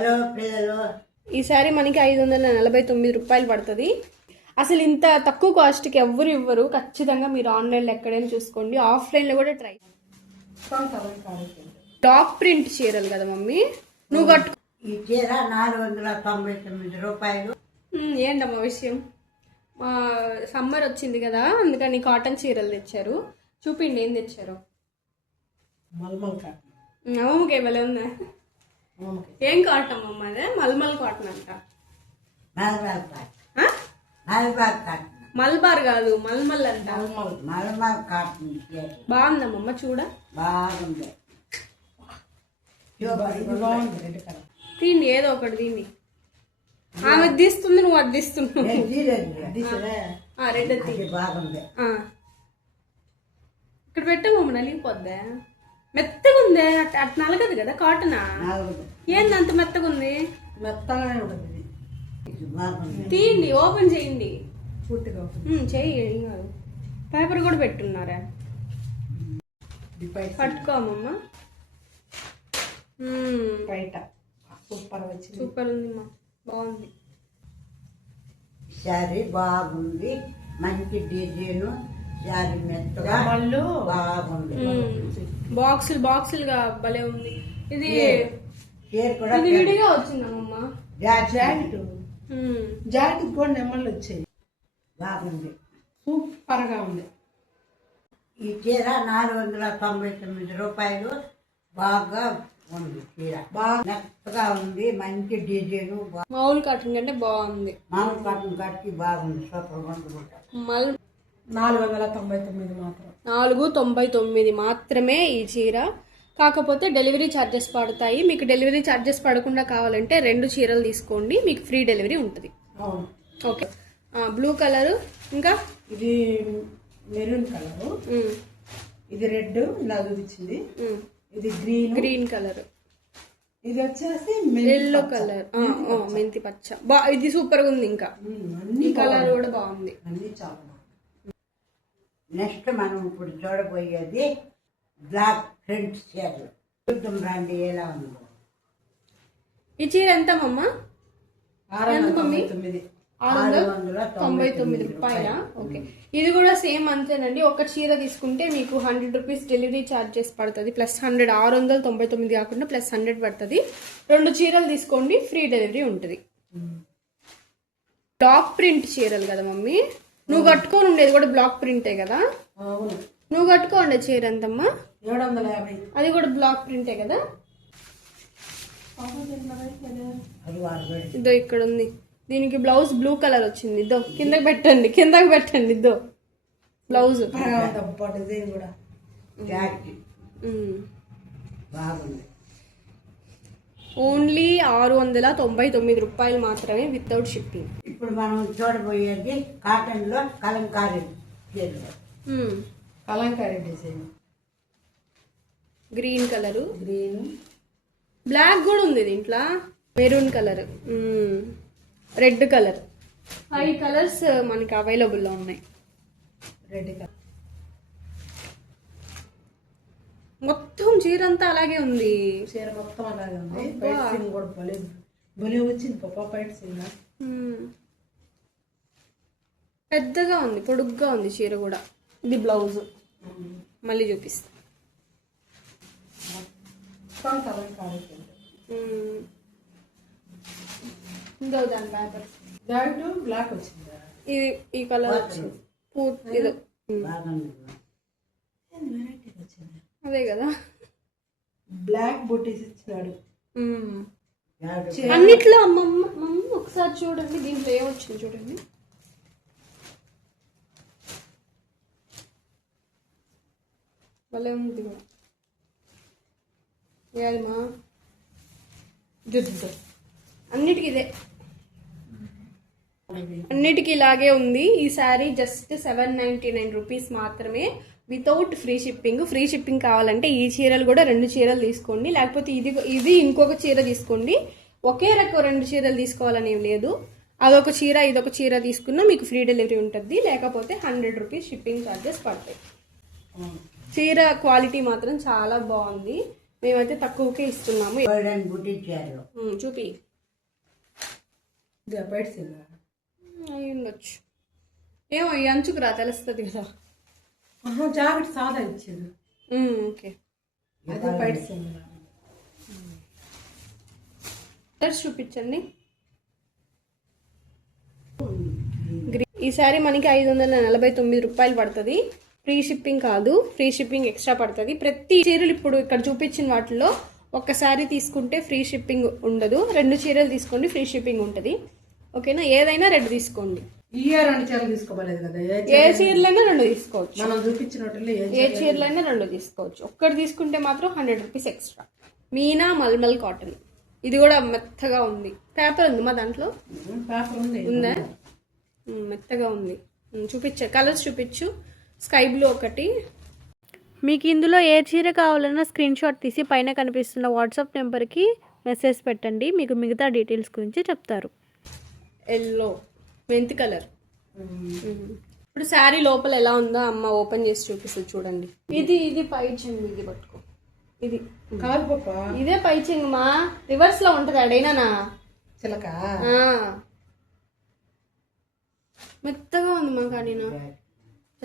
Hello పిల్లలు, ఈసారి మనకి 549 రూపాయలు పడుతుంది. అసలు ఇంత తక్కువ కాస్ట్కి ఎవ్వరు ఇవ్వరు. ఖచ్చితంగా మీరు ఆన్లైన్లో ఎక్కడైనా చూసుకోండి, ఆఫ్లైన్లో కూడా ట్రై. డాక్ ప్రింట్ చీరలు కదా మమ్మీ, నువ్వు కట్టు. ఈ చీర 499 రూపాయలు. ఏంటమ్మా విషయం? సమ్మర్ వచ్చింది కదా, అందుకని కాటన్ చీరలు తెచ్చారు. చూపిండి ఏం తెచ్చారు. అమ్మమ్మకి ఇవ్వలే ఉందా? ఏం కాటన్ అమ్మ? అదే మల్మల్ కాటన్ అంట. మల్బార్ కాదు, మల్మల్ అంట. మల్మల్ కాటన్ బాగుందమ్మమ్మ, చూడ బాగుంది. తిండి ఏదో ఒకటి తిండి. ఆమె తీస్తుంది, నువ్వు అది తీస్తున్నావు. రెడ్ బాగుంది. ఇక్కడ పెట్టమమ్మ, నలిగిపోద్దా? మెత్తగా ఉందే, అట్ నలగదు కదా కాటనా? ఏంది అంత మెత్తగా ఉంది? మెత్తగానే ఉంటుంది. తీయండి, ఓపెన్ చేయండి. చెయ్యి. పేపర్ కూడా పెట్టున్నారా? పట్టుకోమమ్మ. సూపర్ ఉంది, బాగుంది. శారీ బాగుంది, మంచి డిజైన్. శారీ మెత్తగా బాగుంది. బాక్సులుగా భలే ఉంది. ఇది కూడా విడిగా వచ్చిందమ్మమ్మ. జాకెట్ కూడా నెమ్మళ్ళు వచ్చాయి. బాగుంది, సూపర్ గా ఉంది. ఈ చీర 499 రూపాయలు. బాగా ఉంది చీర, బాగా మెత్తగా ఉంది, మంచి డిజైన్. మామూలు కాటన్ కంటే బాగుంది. మామూలు కాటన్ కట్టి బాగుంది, సూపర్ గా ఉంది. 499 మాత్రం. 499 మాత్రమే ఈ చీర. కాకపోతే డెలివరీ ఛార్జెస్ పడతాయి. మీకు డెలివరీ ఛార్జెస్ పడకుండా కావాలంటే 2 చీరలు తీసుకోండి, మీకు ఫ్రీ డెలివరీ ఉంటుంది. ఓకే. బ్లూ కలర్, ఇంకా ఇది మెరూన్ కలర్, ఇది రెడ్ ఇలా చూపించింది, ఇది గ్రీన్ కలర్, ఇది వచ్చేసి ఎల్లో కలర్, మెంతి పచ్చ. ఇది సూపర్ గా ఉంది. ఇంకా ఈ కలర్ కూడా బాగుంది. అన్ని చాలా. నెక్స్ట్ మనం ఇప్పుడు చూడబోయేది బ్లాక్ ప్రింట్ చీరలు. చూద్దాం రండి ఎలా ఉందో. ఈ చీర ఎంత మమ్మ? 699 రూపాయల. ఓకే, ఇది కూడా సేమ్ అంతేనండి. ఒక చీర తీసుకుంటే మీకు 100 రూపీస్ డెలివరీ ఛార్జెస్ పడుతుంది. ప్లస్ 100, 699 కాకుండా ప్లస్ 100 పడుతుంది. 2 చీరలు తీసుకోండి, ఫ్రీ డెలివరీ ఉంటుంది. బ్లాక్ ప్రింట్ చీరలు కదా మమ్మీ, నువ్వు కట్టుకొని ఉండేది కూడా బ్లాక్ ప్రింటే కదా? నువ్వు కట్టుకోండి. చీర ఎంతమ్మా? 750. అది కూడా బ్లాక్ ప్రింటే కదా? ఇదో ఇక్కడ ఉంది. దీనికి బ్లౌజ్ బ్లూ కలర్ వచ్చింది. ఇద్దో కిందకి పెట్టండి. ఇద్దో బ్లౌజ్ బాగుంది. ఓన్లీ 699 రూపాయలు మాత్రమే, వితౌట్ షిప్పింగ్. ఇప్పుడు మనం చూడబోయేది కాటన్ లో కలంకారీ చీరలు. Kalamkari design, green colour, black కూడా ఉంది దీంట్లో. Maroon colour, red colour. 5 colours మనకి అవైలబుల్లో ఉన్నాయి. రెడ్ కలర్ మొత్తం చీర అంతా అలాగే ఉంది. చీర మొత్తం అలాగే ఉంది. కూడా భలే వచ్చింది పాప. బయట సీన్ పెద్దగా ఉంది, పొడుగ్గా ఉంది చీర కూడా. ఇది బ్లౌజ్, మళ్ళీ చూపిస్తా. బ్లాక్ వచ్చింది. ఇది ఈ కలర్ వచ్చింది. ఇది అదే కదా, బ్లాక్ బుటీస్ ఇచ్చినాడు అన్నిట్లో. అమ్మమ్మ ఒకసారి చూడండి, దీంట్లో ఏమొచ్చింది చూడండి. భలే ఉంది కూడా. ఏమా జుద్దు అన్నిటికీ ఇదే, అన్నిటికీ ఇలాగే ఉంది. ఈ శారీ జస్ట్ 799 రూపీస్ మాత్రమే, without free shipping. Free shipping కావాలంటే ఈ చీరలు కూడా 2 చీరలు తీసుకోండి, లేకపోతే ఇది ఇంకొక చీర తీసుకోండి. ఒకే రకం 2 చీరలు తీసుకోవాలని ఏం లేదు. అదొక చీర ఇదొక చీర తీసుకున్నా మీకు ఫ్రీ డెలివరీ ఉంటుంది. లేకపోతే 100 రూపీస్ షిప్పింగ్ ఛార్జెస్ పడతాయి. చీర క్వాలిటీ మాత్రం చాలా బాగుంది. మేమైతే తక్కువకే ఇస్తున్నాము. గోల్డెన్ బుట్టి చీరలు. చూపి. ఇది బయట సింగా అయి ఉండొచ్చు, ఏమో ఈ అంచుకు రా తెలుస్తుంది కదా. జాకెట్ సాదా ఇచ్చేది. ఓకే, అది బయట సింగా. కలర్స్ చూపించండి. ఈ సారీ మనకి 549 రూపాయలు పడుతుంది. ఫ్రీ షిప్పింగ్ కాదు, ఫ్రీ షిప్పింగ్ ఎక్స్ట్రా పడుతుంది. ప్రతి చీరలు ఇప్పుడు ఇక్కడ చూపించిన వాటిలో ఒక్కసారి తీసుకుంటే ఫ్రీ షిప్పింగ్ ఉండదు, 2 చీరలు తీసుకోండి ఫ్రీ షిప్పింగ్ ఉంటుంది. ఓకేనా, ఏదైనా 2 తీసుకోండి. ఈ 2 చీరలు తీసుకోలేదు కదా, ఏ చీరలైనా 2 తీసుకోవచ్చు. మనం చూపించినట్లు ఏ చీరలైనా 2 తీసుకోవచ్చు. ఒక్కటి తీసుకుంటే మాత్రం 100 రూపీస్ ఎక్స్ట్రా. మీనా మల్మల్ కాటన్, ఇది కూడా మెత్తగా ఉంది. పేపర్ ఉంది మా దాంట్లో, పేపర్ ఉంది ఉందా? మెత్తగా ఉంది. చూపించా, కలర్స్ చూపించు. స్కై బ్లూ ఒకటి. మీకు ఇందులో ఏ చీర కావాలన్నా స్క్రీన్ షాట్ తీసి పైన కనిపిస్తున్న వాట్సాప్ నెంబర్కి మెసేజ్ పెట్టండి, మీకు మిగతా డీటెయిల్స్ గురించి చెప్తారు. ఎల్లో మెంతి కలర్. ఇప్పుడు శారీ లోపల ఎలా ఉందో అమ్మ ఓపెన్ చేసి చూపిస్తుంది చూడండి. ఇది పై చెంగు, ఇది పట్టుకో. ఇది కాదు పాప, ఇదే పై చెంగు మా, రివర్స్ లో ఉంటది అడైనా చిలక. మెత్తగా ఉంది మా. కానీ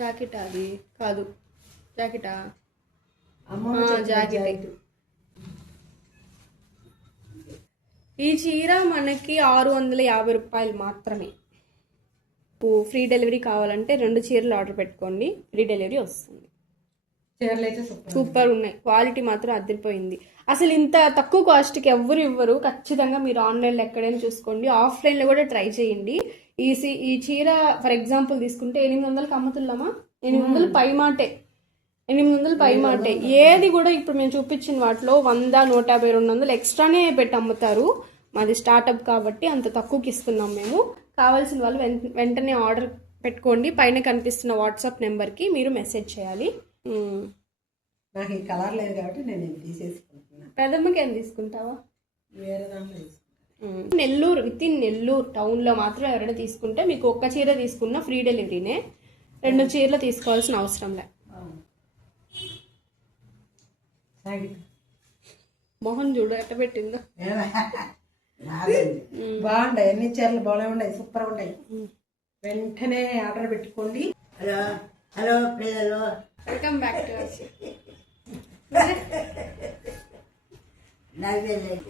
జాకెట్ అది కాదు, జాకెటా? జాకెట్. ఈ చీర మనకి 650 రూపాయలు మాత్రమే. ఫ్రీ డెలివరీ కావాలంటే 2 చీరలు ఆర్డర్ పెట్టుకోండి, ఫ్రీ డెలివరీ వస్తుంది. చీరలు అయితే సూపర్ ఉన్నాయి, క్వాలిటీ మాత్రం అదిరిపోయింది. అసలు ఇంత తక్కువ కాస్ట్కి ఎవ్వరు ఇవ్వరు. ఖచ్చితంగా మీరు ఆన్లైన్లో ఎక్కడైనా చూసుకోండి, ఆఫ్లైన్లో కూడా ట్రై చేయండి. ఈ చీర ఫర్ ఎగ్జాంపుల్ తీసుకుంటే 800కి అమ్ముతున్నామా? 800 పై మాటే, 800 పై మాటే. ఏది కూడా ఇప్పుడు మేము చూపించిన వాటిలో 100, 150, 200 ఎక్స్ట్రానే పెట్టి అమ్ముతారు. మాది స్టార్ట్అప్ కాబట్టి అంత తక్కువకి ఇస్తున్నాం మేము. కావాల్సిన వాళ్ళు వెంటనే ఆర్డర్ పెట్టుకోండి. పైన కనిపిస్తున్న వాట్సాప్ నెంబర్కి మీరు మెసేజ్ చేయాలి. నాకు ఈ కలర్ లేదు కాబట్టి నేను ఇది తీసేసుకుంటున్నాను. పెదమ్మకి ఏం తీసుకుంటావా? వేరే దాంట్లో తీసుకుంటాను. నెల్లూరు, విత్ ఇన్ నెల్లూరు టౌన్లో మాత్రం ఎవరైనా తీసుకుంటే మీకు ఒక్క చీర తీసుకున్న ఫ్రీ డెలివరీనే, 2 చీరలు తీసుకోవాల్సిన అవసరం లే. మోహన్ చూడు ఎట్ట పెట్టిందో. బాగుంటాయి, అన్ని చీరలు బాగా ఉన్నాయి, సూపర్ ఉంటాయి. వెంటనే ఆర్డర్ పెట్టుకోండి. హలో హలో పిల్లలు, వెల్కమ్ బ్యాక్ టు అవర్ నవ్వేలేదు.